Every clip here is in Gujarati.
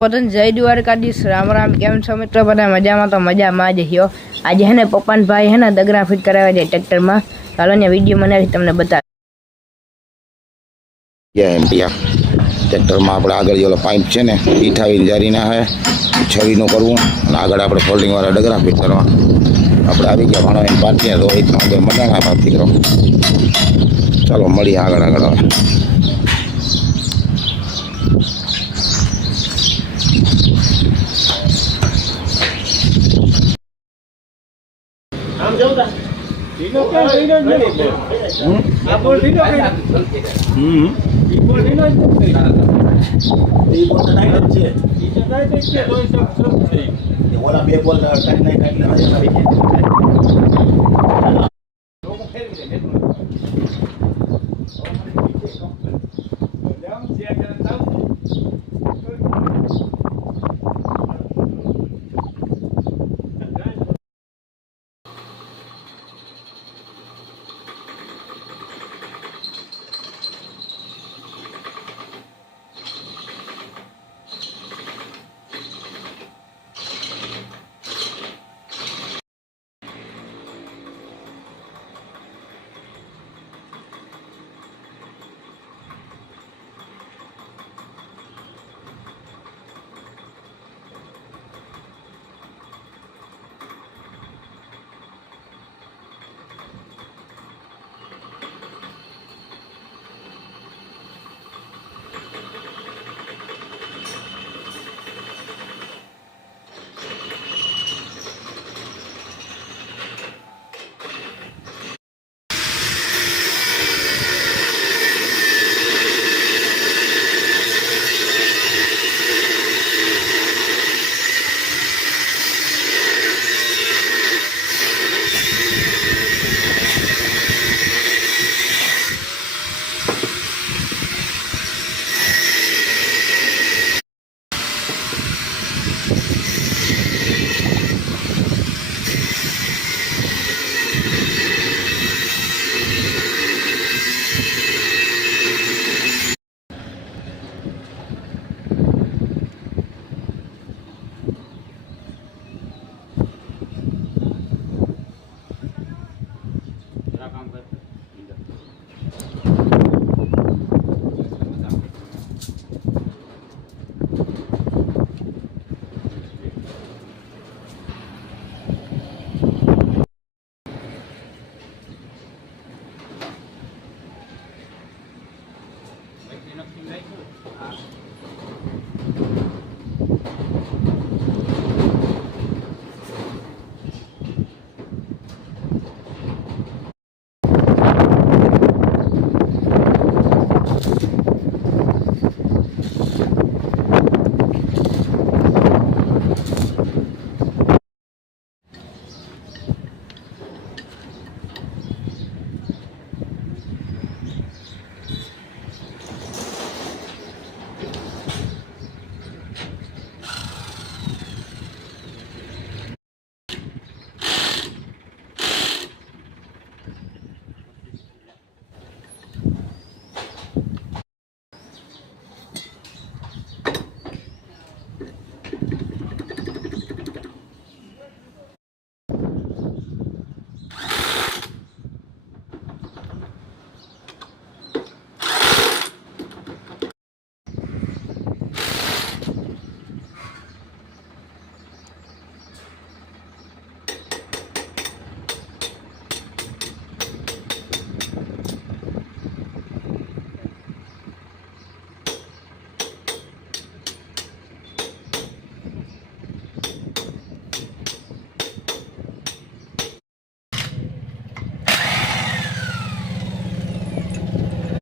પોતાને જય દ્વારકાધીશ રામ રામ કેમ છો મિત્રો બધા મજામાં તો મજામાં જ હ્યો આજે હે ને પપ્પાન ભાઈ હે ને દગરા ફિટ કરાવ્યા છે ટ્રેક્ટરમાં ચાલો ને વિડીયો બનાવી તમને બતાવ ટ્રેક્ટરમાં આપણે આગળ જેલો પાઇપ છે ને ઈઠાવીને જારીના હે છવીનું કરવું અને આગળ આપણે ફોલ્ડિંગવાળા ડગરા ફિટ કરવા આપણે આવી ગયા ભણો પાર્ટી રોહિત મટાણા પાર્ટી કરો ચાલો મળીએ આગળ હવે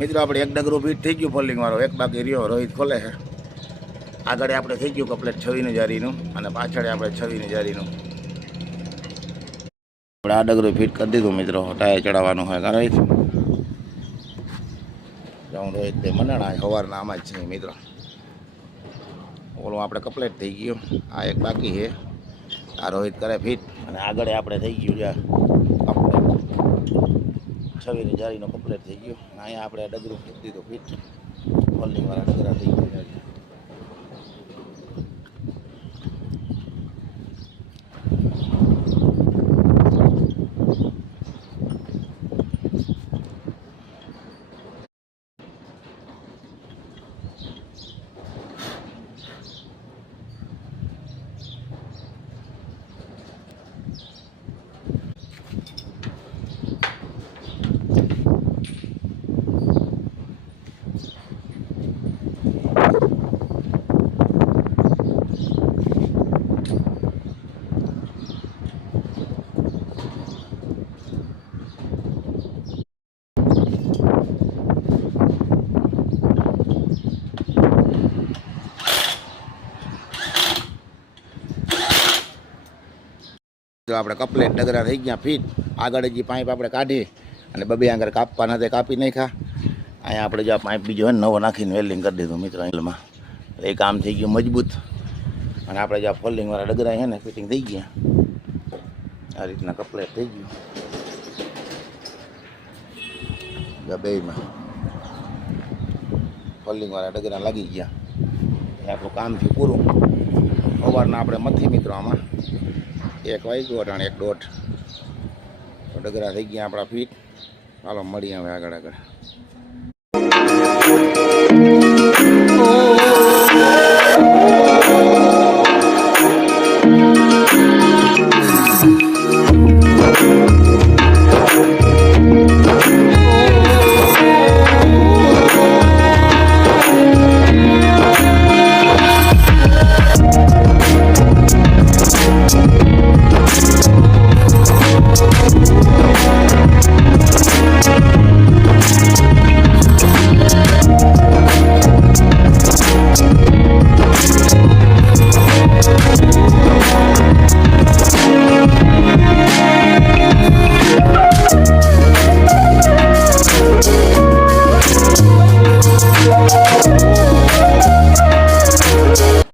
મિત્રો આપણે એક ડગરું ફીટ થઈ ગયું ફોલ્ડિંગ વાળો એક બાકી રહ્યો રોહિત ખોલે છે આગળ આપણે થઈ ગયું કમ્પ્લીટ 26ની જારીનું અને પાછળ આપણે 26ની જારીનું આપણે આ ડગરું ફીટ કરી દીધું મિત્રો ટાયર ચડાવવાનું હોય કારણ રોહિત જાઉં રોહિત તે મનાણા સવારના આમાં જ છે મિત્રો ઓલું આપણે કમ્પ્લીટ થઈ ગયું આ એક બાકી છે આ રોહિત કરે ફીટ અને આગળ આપણે થઈ ગયું જ્યાં છવીની જારીનો કમ્પ્લીટ થઈ ગયો અહીંયા આપણે ડગરું ફીટ દીધું ફીટ ફોલ્ડિંગ વાળા ડગરા થઈ ગયા તો આપણે કપલેટ ડગરા થઈ ગયા ફીટ. આગળ જે પાઇપ આપણે કાઢી અને બબે આગળ કાપવાના તે કાપી નાખ્યા. અહીંયા આપણે જો આ પાઇપ બીજો હોય ને નવો નાખીને વેલ્ડિંગ કરી દીધું મિત્રો એલમાં. એ કામ થઈ ગયું મજબૂત. અને આપણે જે ફોલ્ડિંગવાળા ડગરા છે ને ફિટિંગ થઈ ગયા. આ રીતના કપલેટ થઈ ગયું બેમાં ફોલ્ડિંગવાળા ડગરા લાગી ગયા. એ આપણું કામ થયું પૂરું. સવારના આપણે મથી મિત્રો આમાં 1 વાગ્યો અટાણે 1:30 ડગરા થઈ ગયા આપણા ફીટ. ચાલો મળીએ હવે આગળ.